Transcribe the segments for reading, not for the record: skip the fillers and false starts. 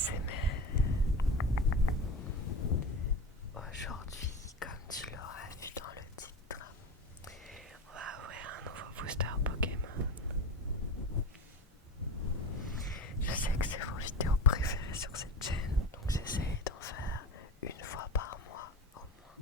ASMR. Aujourd'hui, comme tu l'auras vu dans le titre, on va ouvrir un nouveau booster Pokémon. Je sais que c'est vos vidéos préférées sur cette chaîne, donc j'essaie d'en faire une fois par mois au moins.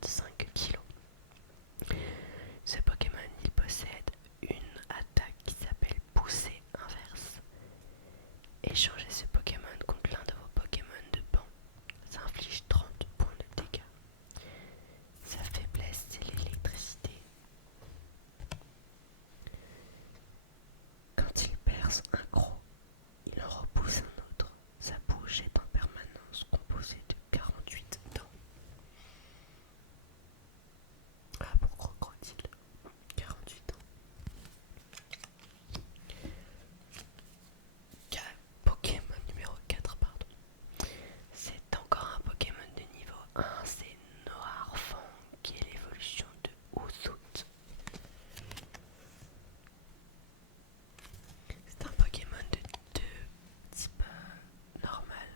45 kilos. Ce Pokémon, il possède une attaque qui s'appelle Poussée Inverse. Échangez ce Pokémon contre l'un de vos Pokémon de banc. Ça inflige 30 points de dégâts. Sa faiblesse, c'est l'électricité. Quand il perce un croc, il en repousse un autre. Sa bouche est en permanence composée de 48 dents. Ah, pour crocodile, 48 dents. Pokémon numéro 4, pardon. C'est encore un Pokémon de niveau 1, c'est Noirfang, qui est l'évolution de Ouzut. C'est un Pokémon de type normal,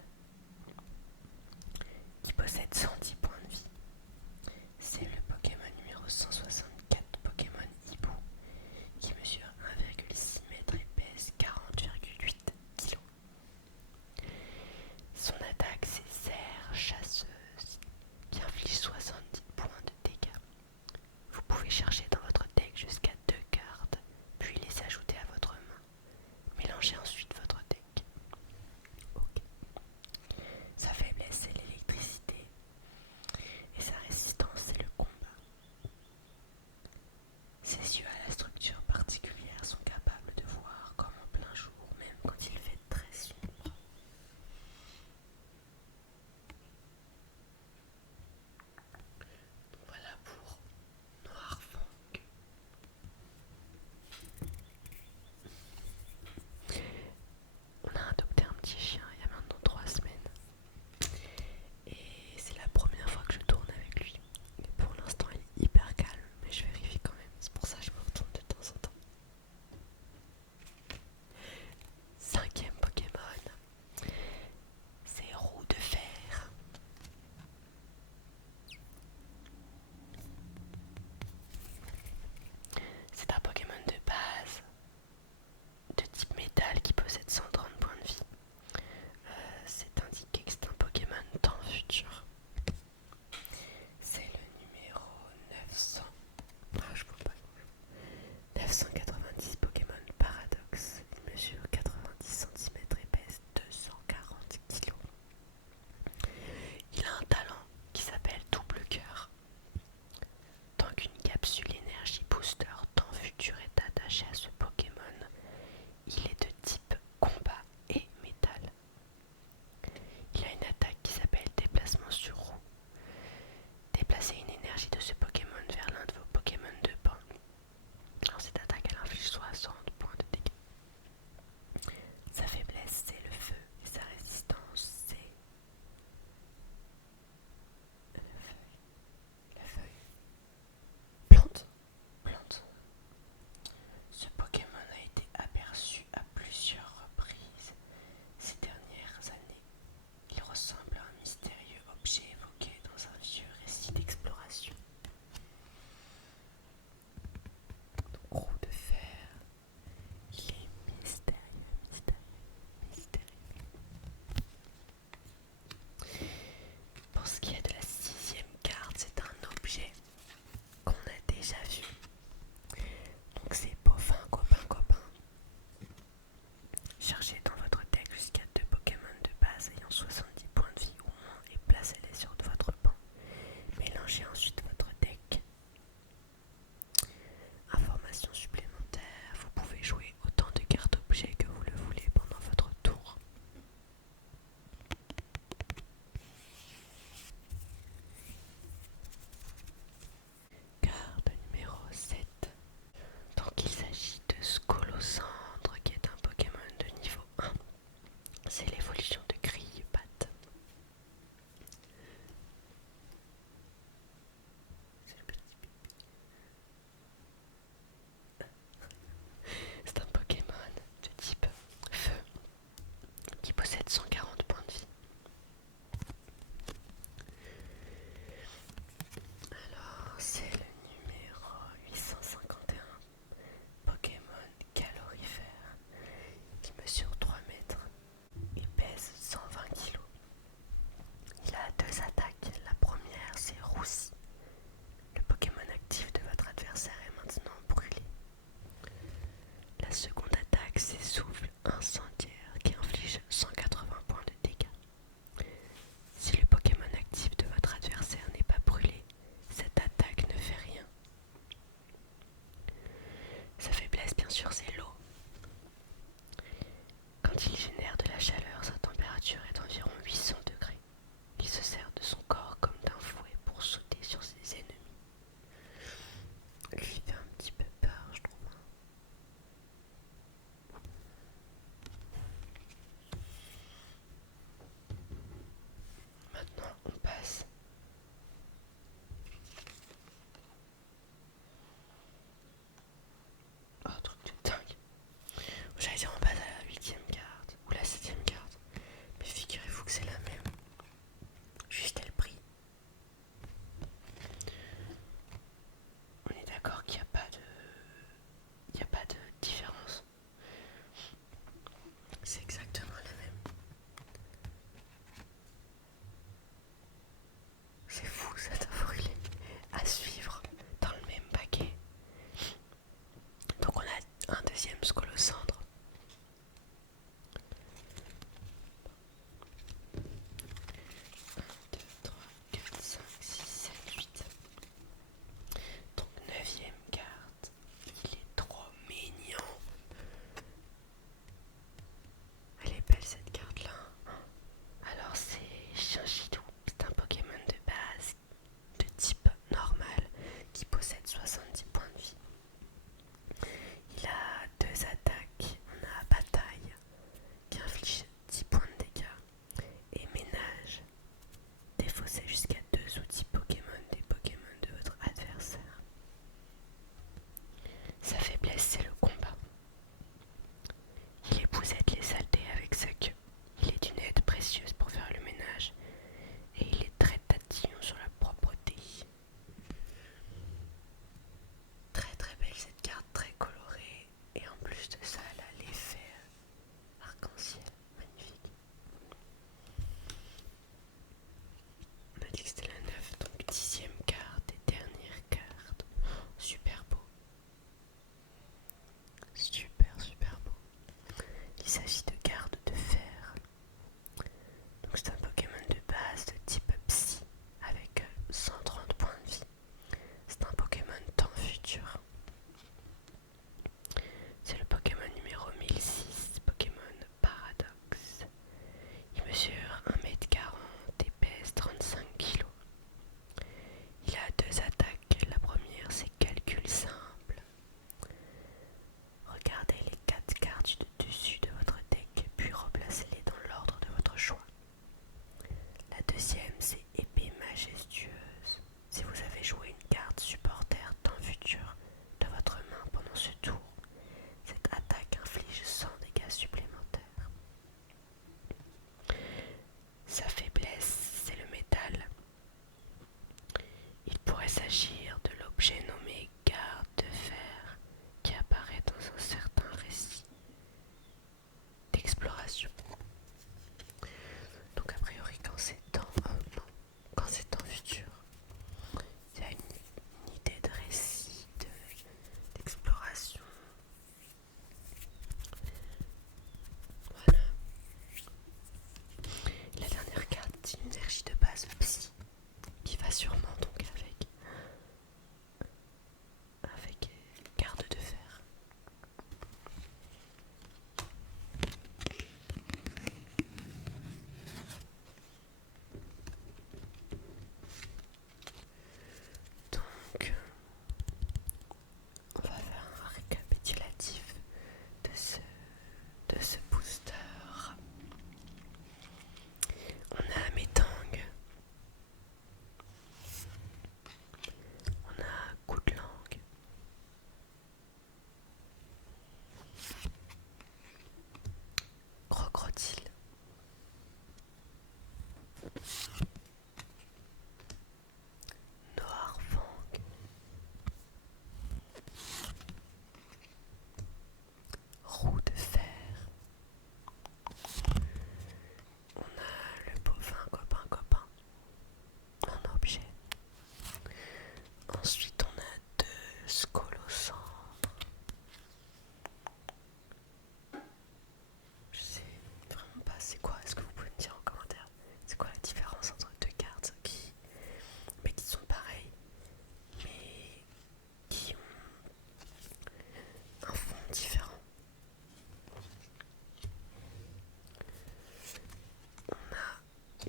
qui possède 110 points de vie. C'est le Pokémon numéro 164, Pokémon Hibou, qui mesure 1,6 m et pèse 40,8 kg. Son attaque, c'est Serre Chasseuse, qui inflige 70 points de dégâts. Vous pouvez chercher dans votre deck jusqu'à 2 cartes, puis les ajouter à votre main. Mélangez ensuite votre deck. Ok. Sa faiblesse, c'est l'électricité, et sa résistance, c'est le combat. Ses yeux à la structure particulière sont capables de voir comme en plein jour, même quand il fait très sombre. Voilà pour Noirfang.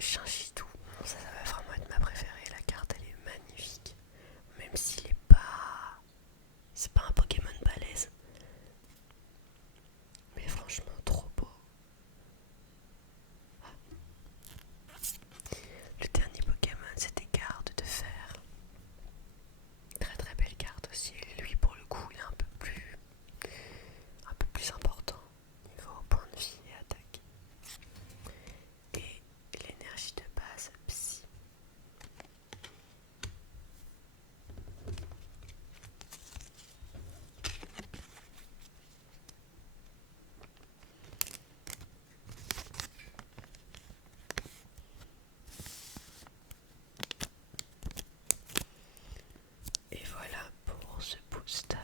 Chinchidou, ça va vraiment être ma préférée. La carte, elle est magnifique. Même s'il est pas... C'est pas un Pokémon balèze. Mais franchement, trop beau. Le dernier Pokémon, c'était Garde de Fer. Très très belle carte aussi. Et lui, pour le coup, il est un peu plus important niveau point de vie et attaque. Et l'énergie de base, Psy. Et voilà pour ce boost.